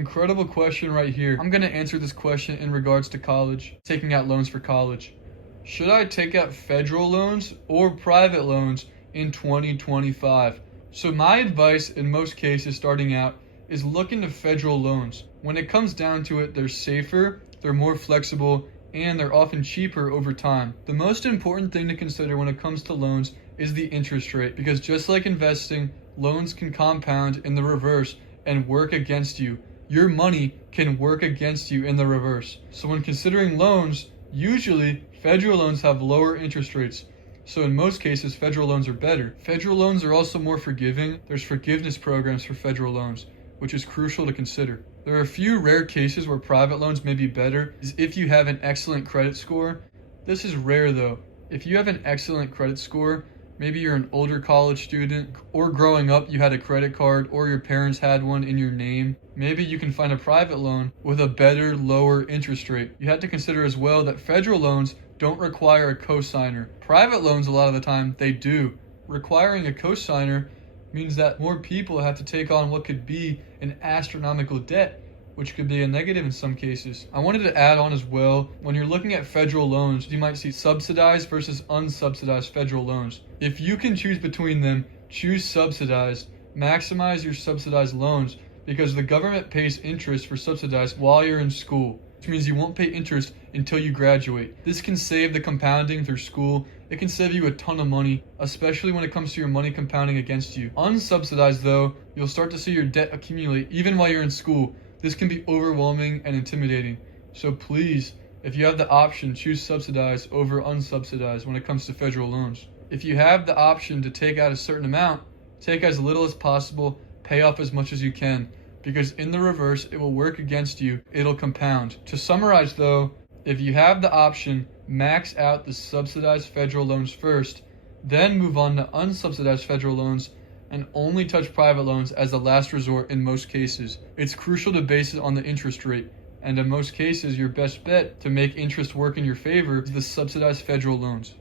Incredible question right here. I'm going to answer this question in regards to college, taking out loans for college. Should I take out federal loans or private loans in 2025? So my advice in most cases starting out is look into federal loans. When it comes down to it, they're safer, they're more flexible, and they're often cheaper over time. The most important thing to consider when it comes to loans is the interest rate, because just like investing, loans can compound in the reverse and work against you. Your money can work against you in the reverse. So when considering loans, usually federal loans have lower interest rates. So in most cases, federal loans are better. Federal loans are also more forgiving. There's forgiveness programs for federal loans, which is crucial to consider. There are a few rare cases where private loans may be better, is if you have an excellent credit score. This is rare though. If you have an excellent credit score, maybe you're an older college student, or growing up you had a credit card, or your parents had one in your name, maybe you can find a private loan with a better, lower interest rate. You have to consider as well that federal loans don't require a cosigner. Private loans, a lot of the time, they do. Requiring a cosigner means that more people have to take on what could be an astronomical debt, which could be a negative in some cases. I wanted to add on as well, when you're looking at federal loans, you might see subsidized versus unsubsidized federal loans. If you can choose between them, choose subsidized. Maximize your subsidized loans because the government pays interest for subsidized while you're in school, which means you won't pay interest until you graduate. This can save the compounding through school. It can save you a ton of money, especially when it comes to your money compounding against you. Unsubsidized though, you'll start to see your debt accumulate even while you're in school. This can be overwhelming and intimidating. So please, if you have the option, choose subsidized over unsubsidized when it comes to federal loans. If you have the option to take out a certain amount, take as little as possible, pay off as much as you can, because in the reverse, it will work against you. It'll compound. To summarize though, if you have the option, max out the subsidized federal loans first, then move on to unsubsidized federal loans, and only touch private loans as a last resort in most cases. It's crucial to base it on the interest rate, and in most cases, your best bet to make interest work in your favor is the subsidized federal loans.